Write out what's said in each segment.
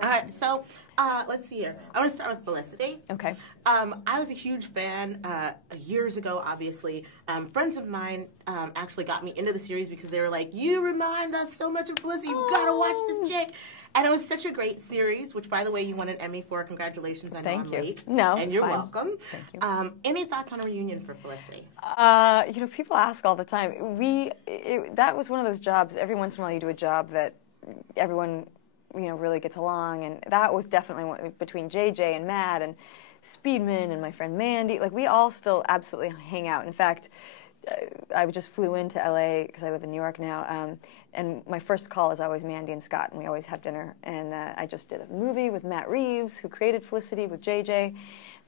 Let's see here. I want to start with Felicity. Okay. I was a huge fan years ago, obviously. Friends of mine actually got me into the series because they were like, you remind us so much of Felicity. You've got to watch this chick. And it was such a great series, which, by the way, you won an Emmy for. Congratulations. I know I'm late. No, and you're fine. welcome. Thank you. Any thoughts on a reunion for Felicity? You know, people ask all the time. That was one of those jobs, every once in a while you do a job that everyone, you know, really gets along, and that was definitely one between JJ and Matt and Speedman and my friend Mandy. Like, we all still absolutely hang out. In fact, I just flew into LA because I live in New York now, and my first call is always Mandy and Scott, and we always have dinner. And I just did a movie with Matt Reeves, who created Felicity, with JJ.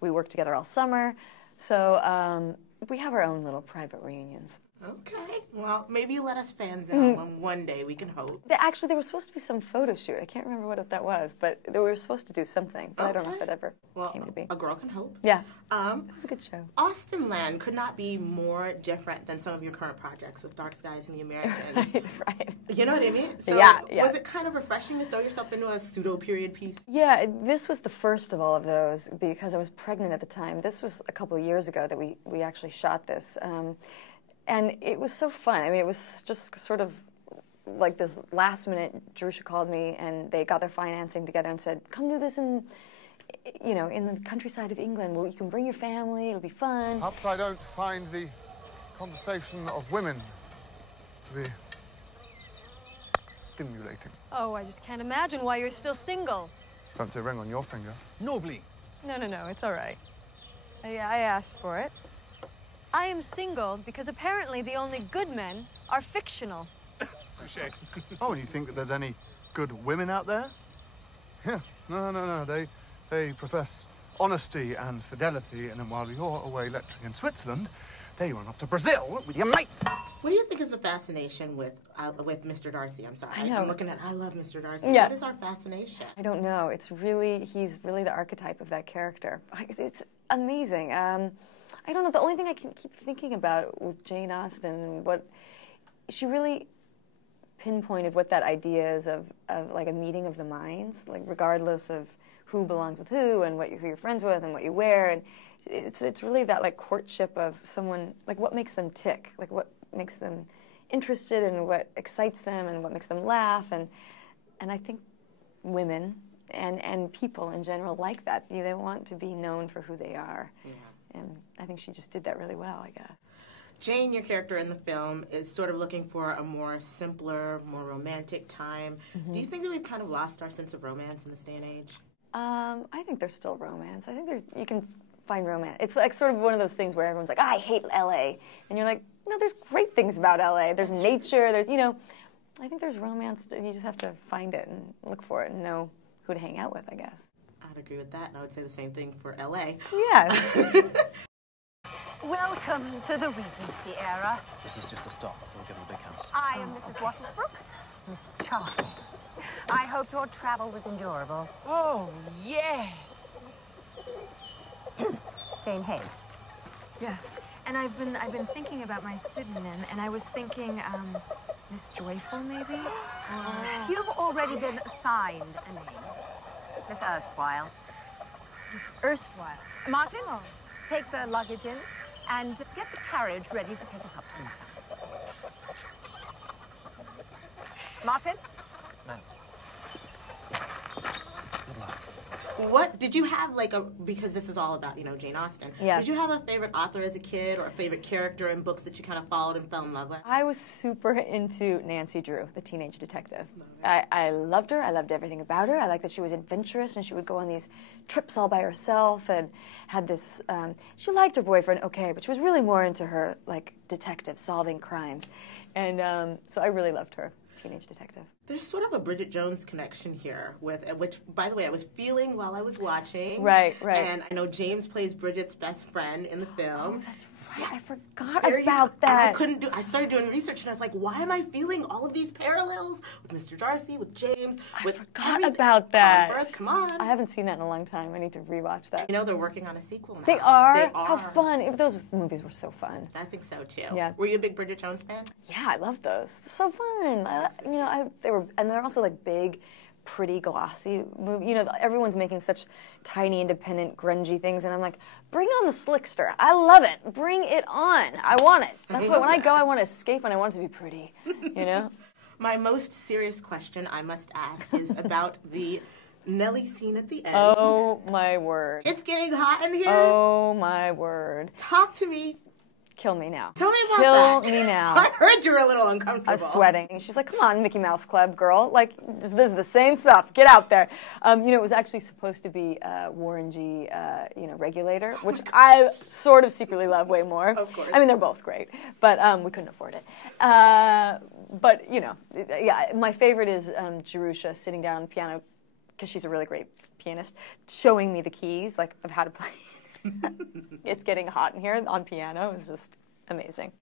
We worked together all summer, so we have our own little private reunions. Okay. Well, maybe you let us fans in on one day. We can hope. Actually, there was supposed to be some photo shoot. I can't remember what that was, but we were supposed to do something. But I don't know if it ever came to be. A girl can hope. Yeah. It was a good show. Austenland could not be more different than some of your current projects with Dark Skies and the Americans. Right. You know what I mean? So yeah. Was it kind of refreshing to throw yourself into a pseudo-period piece? Yeah, this was the first of all of those because I was pregnant at the time. This was a couple of years ago that we actually shot this. And it was so fun. I mean, it was just sort of like this last minute. Jerusha called me, and they got their financing together and said, "Come do this in, you know, in the countryside of England, where you can bring your family. It'll be fun." Perhaps I don't find the conversation of women to be stimulating. Oh, I just can't imagine why you're still single. Don't say ring on your finger. Nobly. No, it's all right. I asked for it. I am single because apparently the only good men are fictional. Touché. Oh, and you think that there's any good women out there? Yeah. No. They profess honesty and fidelity, and then while you're away lecturing in Switzerland, they run off to Brazil with your mate. What do you think is the fascination with Mr. Darcy? I'm sorry. I know. I'm looking at, I love Mr. Darcy. Yeah. What is our fascination? I don't know. He's really the archetype of that character. It's amazing. I don't know. The only thing I can keep thinking about with Jane Austen and what she really pinpointed what that idea is of like a meeting of the minds, like regardless of who belongs with who and who you're friends with and what you wear, and it's really that like courtship of someone, like what makes them tick, like what makes them interested and what excites them and what makes them laugh, and I think women and people in general like that. They want to be known for who they are. Yeah. And I think she just did that really well, I guess. Jane, your character in the film, is sort of looking for a more simpler, more romantic time. Mm-hmm. Do you think that we've kind of lost our sense of romance in this day and age? I think there's still romance. I think you can find romance. It's like sort of one of those things where everyone's like, I hate L.A. And you're like, no, there's great things about L.A. There's nature, there's, you know, I think there's romance. You just have to find it and look for it and know who to hang out with, I guess. I'd agree with that, and I would say the same thing for L.A. Yes. Welcome to the Regency era. This is just a stop before we get to the big house. I am Mrs. Watersbrook, Miss Charlie. I hope your travel was endurable. Oh, yes! Jane Hayes. Yes, and I've been thinking about my pseudonym, and I was thinking, Miss Joyful, maybe? You've already been assigned a name. Miss Erstwhile. Miss Erstwhile. Martin, take the luggage in and get the carriage ready to take us up to Napa. Martin? Ma'am. Good luck. What did you have, like, because this is all about, you know, Jane Austen. Yeah. Did you have a favorite author as a kid or a favorite character in books that you kind of followed and fell in love with? I was super into Nancy Drew, the teenage detective. I loved her. I loved everything about her. I liked that she was adventurous and she would go on these trips all by herself and had this, she liked her boyfriend, okay, but she was really more into her, like, detective, solving crimes. And so I really loved her. Teenage detective. There's sort of a Bridget Jones connection here, which, by the way, I was feeling while I was watching. Right. And I know James plays Bridget's best friend in the film. Oh, that's right. I forgot about that. I started doing research, and I was like, why am I feeling all of these parallels with Mr. Darcy, with James, with forgot about that. Converse? Come on. I haven't seen that in a long time. I need to rewatch that. You know, they're working on a sequel now. They are? They are. How fun. Those movies were so fun. I think so, too. Yeah. Were you a big Bridget Jones fan? Yeah, I loved those. So fun. They're also like big pretty glossy movie. You know, everyone's making such tiny, independent, grungy things, and I'm like, bring on the slickster. I love it. Bring it on. I want it. That's why when I go, I want to escape and I want it to be pretty, you know? My most serious question I must ask is about the Nelly scene at the end. Oh, my word. It's getting hot in here. Oh, my word. Talk to me. Kill me now. Tell me about Kill that. me now. I heard you were a little uncomfortable. I was sweating. She's like, come on, Mickey Mouse Club girl. Like, this is the same stuff. Get out there. You know, it was actually supposed to be Warren G, you know, Regulator, which I sort of secretly love way more. Of course. I mean, they're both great, but we couldn't afford it. But, you know, yeah, my favorite is Jerusha sitting down on the piano, because she's a really great pianist, showing me the keys, like, of how to play. It's getting hot in here on piano. It's just amazing.